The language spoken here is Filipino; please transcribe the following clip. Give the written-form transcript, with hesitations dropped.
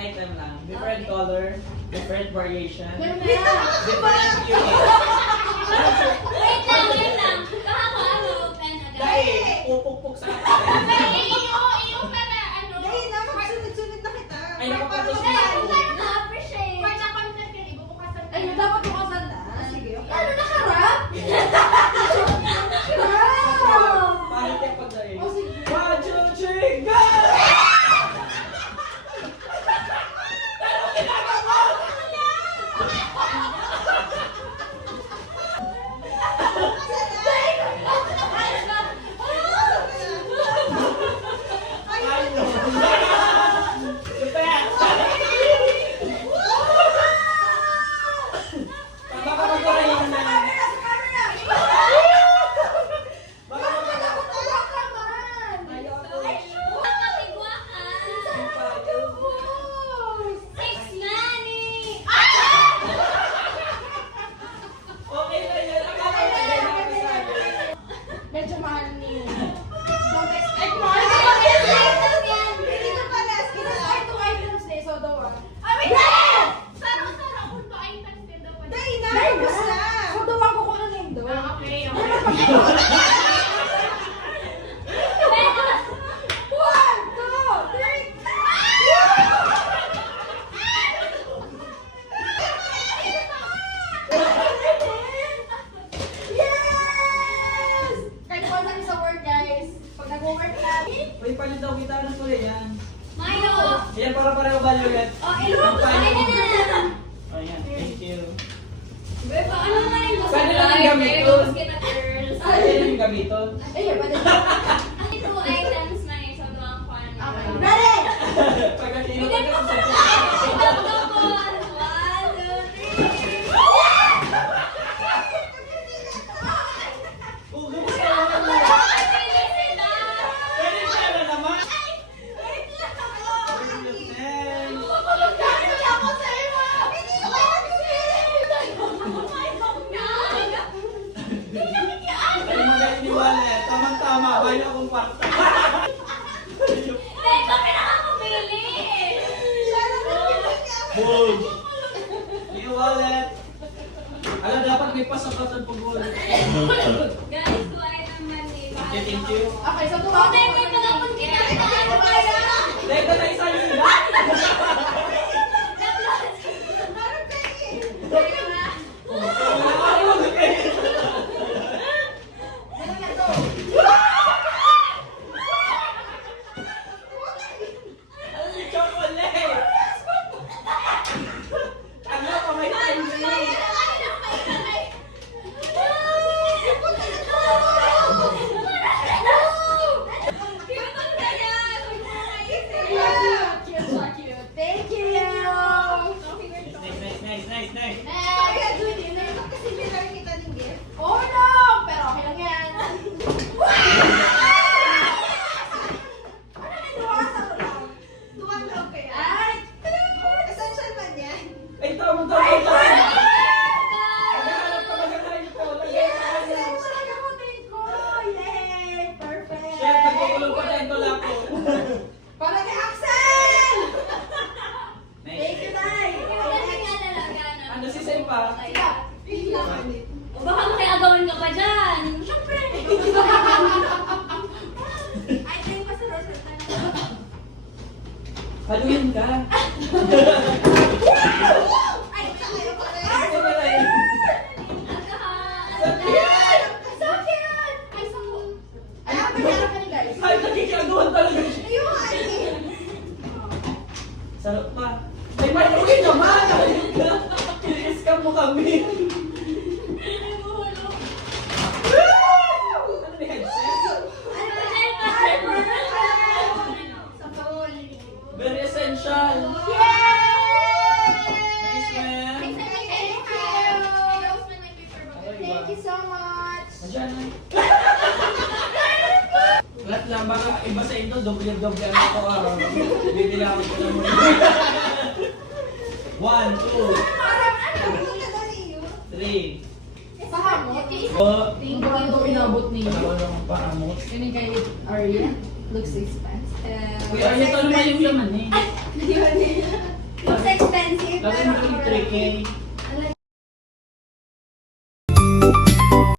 item lang. Different color, different variation. Ganun na. Different unit. Wait lang. Pen agad. Dahil, pupukpuk sa kapatid. Iyo para ano. Dahil na, magsunod-sunod na kita. Ay, nakapatos Para- na. Parang na-appreciate. Para content ka, ibubukasan ka. Ay, dapat bukasan na. Sige, okay. Ano nakarap? Paano kayo pag dahil? Oh, sige. 1, 2, 3, go! Medyo mahal ni. Don't expect more. Hindi ko pala. Kinasay 2 items na so daw ah. Sarap-sarap kung to items din daw. Dahil na, ubus na. So daw ako kung ano yung daw. Okay. 1, 2, 3. Yes! Kahit wala kami sa work, guys. Pag nag-work na, Uy, palit daw kita. Ano po yan? Mayo. Ayan, para pareho value yan. Oh, ilong ko. Ay, na. Ayan, thank you. Beba, ano naman yung gusto Pwede mo? lang gamiton. Kita girls. Ayan yung gamiton. ayun, pwede. 2 items na eh. So, doang ko ano. Okay. Ready? Pagkatino Hindi ka pa sa ko ko. 1, 2, 3. Ugos ka naman mo. Pwede siya na naman. Ay, magaling ni Wallet. Tamang-tama. Bayo akong kwarta. Boom! Ni Wallet. Ala, dapat may pasapatan pag Wallet. Okay, thank you. Okay, so tuwa ko. Dahil na isa yun. Chocolate! Ano pa may candy? Thank you! Nice. Oh no! Pero okay lang yan. Ay! Ay, tama. Maghanap ka ito. Yes! Essential ang gamutin ko! Yay! Perfect! Chef, nagkukulong pa tayo tula ko. Para kay Axel! Thank Nice. you, Nay! Ano si Say pa? Baka makiagawin ka pa dyan. Siyempre. Haluin ka. Ano ba tayo? Ano ang pagkara ka ni guys? Ay, nakikagawan talaga siya. Sarap pa. Ay, may uwi naman! Kiniis-scam mo kami. Ano ni headset? Very essential. Nice, man. Thank you so much! Diyan na. Lahat lang, baka iba sa ito, doble-doble ano ko. Bibili ako ko lang muna. 1, 2, 3. Pahamot? Oh, Thank you. Ito inabot niyo. Panawa lang ang paamot. Yun yung kay Arya. Looks expensive. Kuya, ito naman yung laman eh. Yun. Looks expensive, Lagay pero mo yung 3K.